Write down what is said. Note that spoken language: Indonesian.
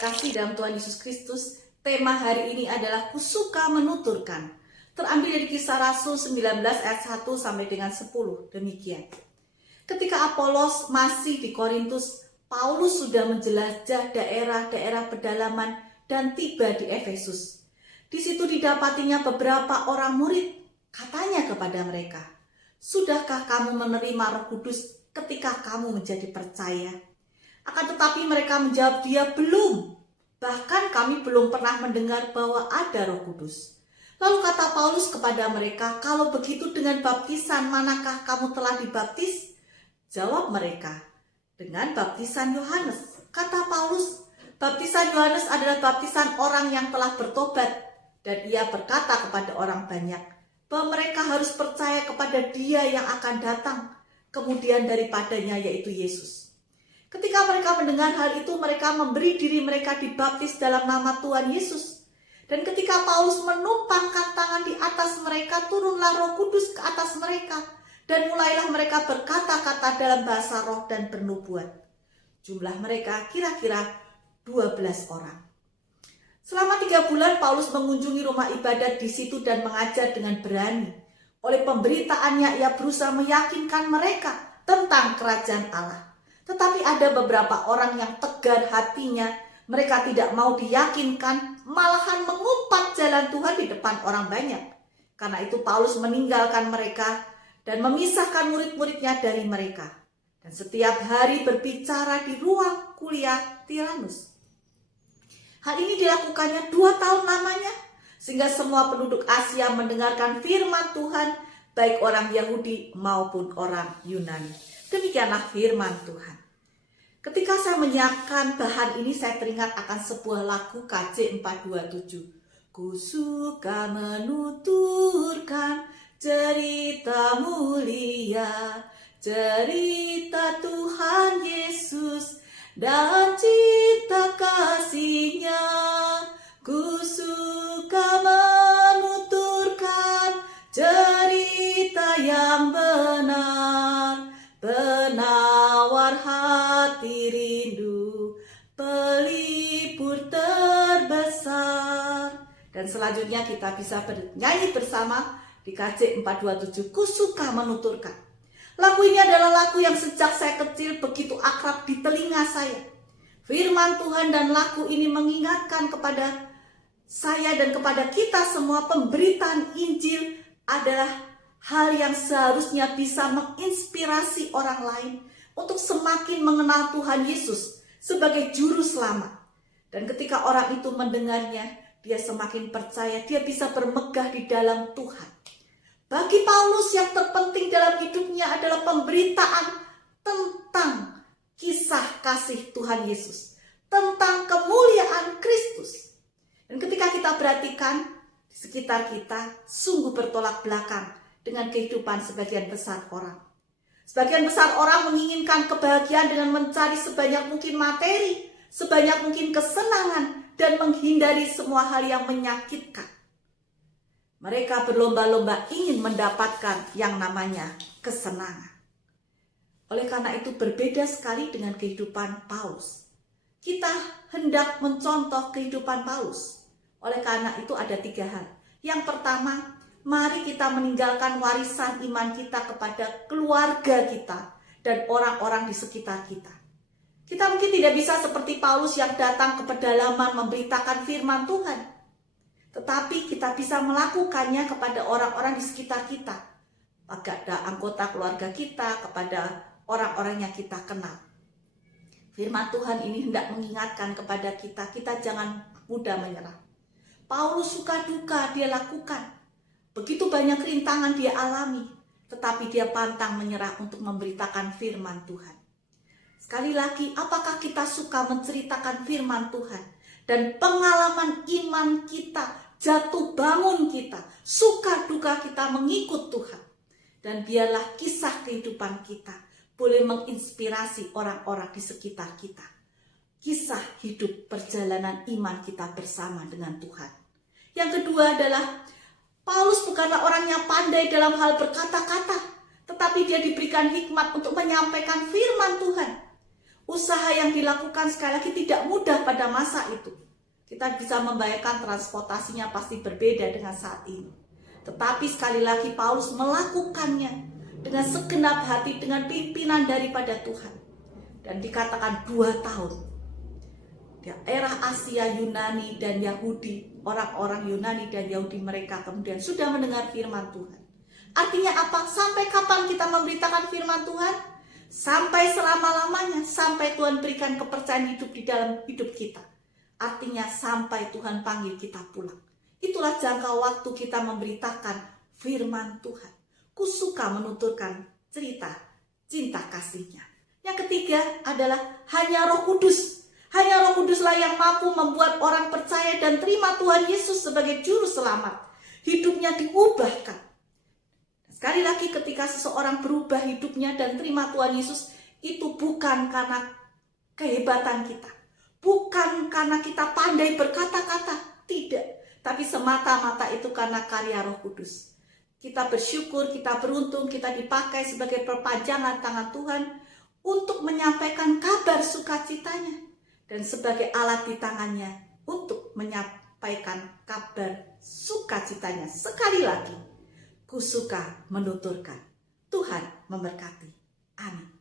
kasih dalam Tuhan Yesus Kristus, tema hari ini adalah kusuka menuturkan. Terambil dari Kisah Rasul 19 ayat 1 sampai dengan 10. Demikian. Ketika Apolos masih di Korintus, Paulus sudah menjelajah daerah-daerah pedalaman dan tiba di Efesus. Di situ didapatinya beberapa orang murid. Katanya kepada mereka, "Sudahkah kamu menerima Roh Kudus ketika kamu menjadi percaya?" Akan tetapi mereka menjawab, "Dia belum. Bahkan kami belum pernah mendengar bahwa ada Roh Kudus." Lalu kata Paulus kepada mereka, "Kalau begitu dengan baptisan manakah kamu telah dibaptis?" Jawab mereka, "Dengan baptisan Yohanes." Kata Paulus, "Baptisan Yohanes adalah baptisan orang yang telah bertobat." Dan ia berkata kepada orang banyak bahwa mereka harus percaya kepada Dia yang akan datang kemudian daripadanya, yaitu Yesus. Ketika mereka mendengar hal itu, mereka memberi diri mereka dibaptis dalam nama Tuhan Yesus. Dan ketika Paulus menumpangkan tangan di atas mereka, turunlah Roh Kudus ke atas mereka. Dan mulailah mereka berkata-kata dalam bahasa roh dan bernubuat. Jumlah mereka kira-kira 12 orang. Selama 3 bulan Paulus mengunjungi rumah ibadat di situ dan mengajar dengan berani. Oleh pemberitaannya ia berusaha meyakinkan mereka tentang kerajaan Allah. Tetapi ada beberapa orang yang tegar hatinya. Mereka tidak mau diyakinkan, malahan mengumpat jalan Tuhan di depan orang banyak. Karena itu Paulus meninggalkan mereka dan memisahkan murid-muridnya dari mereka. Dan setiap hari berbicara di ruang kuliah Tiranus. Hal ini dilakukannya 2 tahun lamanya, sehingga semua penduduk Asia mendengarkan firman Tuhan, baik orang Yahudi maupun orang Yunani. Demikianlah firman Tuhan. Ketika saya menyiapkan bahan ini, saya teringat akan sebuah lagu KJ 427. Ku suka menuturkan cerita mulia, cerita Tuhan Yesus dan cinta kasih-Nya. Ku suka menuturkan cerita yang benar, penawar hati rindu, pelipur terbesar. Dan selanjutnya kita bisa bernyanyi bersama di KJ 427, Ku suka menuturkan. Lagu ini adalah lagu yang sejak saya kecil begitu akrab di telinga saya. Firman Tuhan dan lagu ini mengingatkan kepada saya dan kepada kita semua, pemberitaan Injil adalah hal yang seharusnya bisa menginspirasi orang lain untuk semakin mengenal Tuhan Yesus sebagai juru selamat. Dan ketika orang itu mendengarnya, dia semakin percaya, dia bisa bermegah di dalam Tuhan. Bagi Paulus yang terpenting dalam hidupnya adalah pemberitaan tentang kisah kasih Tuhan Yesus, tentang kemuliaan Kristus. Dan ketika kita perhatikan di sekitar kita, sungguh bertolak belakang dengan kehidupan sebagian besar orang. Sebagian besar orang menginginkan kebahagiaan dengan mencari sebanyak mungkin materi, sebanyak mungkin kesenangan, dan menghindari semua hal yang menyakitkan. Mereka berlomba-lomba ingin mendapatkan yang namanya kesenangan. Oleh karena itu berbeda sekali dengan kehidupan Paulus. Kita hendak mencontoh kehidupan Paulus. Oleh karena itu ada 3 hal. Yang pertama, mari kita meninggalkan warisan iman kita kepada keluarga kita dan orang-orang di sekitar kita. Kita mungkin tidak bisa seperti Paulus yang datang ke pedalaman memberitakan firman Tuhan. Tetapi kita bisa melakukannya kepada orang-orang di sekitar kita. Kepada anggota keluarga kita, kepada orang-orang yang kita kenal. Firman Tuhan ini hendak mengingatkan kepada kita, kita jangan mudah menyerah. Paulus suka duka dia lakukan. Begitu banyak rintangan dia alami, tetapi dia pantang menyerah untuk memberitakan firman Tuhan. Sekali lagi, apakah kita suka menceritakan firman Tuhan? Dan pengalaman iman kita, jatuh bangun kita, suka duka kita mengikut Tuhan. Dan biarlah kisah kehidupan kita boleh menginspirasi orang-orang di sekitar kita. Kisah hidup perjalanan iman kita bersama dengan Tuhan. Yang kedua adalah Paulus bukanlah orang yang pandai dalam hal berkata-kata, tetapi dia diberikan hikmat untuk menyampaikan firman Tuhan. Usaha yang dilakukan sekali lagi tidak mudah pada masa itu. Kita bisa membayangkan transportasinya pasti berbeda dengan saat ini. Tetapi sekali lagi Paulus melakukannya dengan segenap hati, dengan pimpinan daripada Tuhan. Dan dikatakan 2 tahun. Daerah Asia, Yunani, dan Yahudi, orang-orang Yunani dan Yahudi mereka kemudian sudah mendengar firman Tuhan. Artinya apa? Sampai kapan kita memberitakan firman Tuhan? Sampai selama-lamanya, sampai Tuhan berikan kepercayaan hidup di dalam hidup kita. Artinya sampai Tuhan panggil kita pulang. Itulah jangka waktu kita memberitakan firman Tuhan. Kusuka menuturkan cerita cinta kasihnya. Yang ketiga adalah hanya Roh Kudus. Hanya Roh Kuduslah yang mampu membuat orang percaya dan terima Tuhan Yesus sebagai juru selamat. Hidupnya diubahkan. Sekali lagi ketika seseorang berubah hidupnya dan terima Tuhan Yesus, itu bukan karena kehebatan kita. Bukan karena kita pandai berkata-kata, tidak. Tapi semata-mata itu karena karya Roh Kudus. Kita bersyukur, kita beruntung, kita dipakai sebagai perpanjangan tangan Tuhan untuk menyampaikan kabar sukacitanya. Dan sebagai alat di tangannya untuk menyampaikan kabar sukacitanya. Sekali lagi, kusuka menuturkan. Tuhan memberkati. Amin.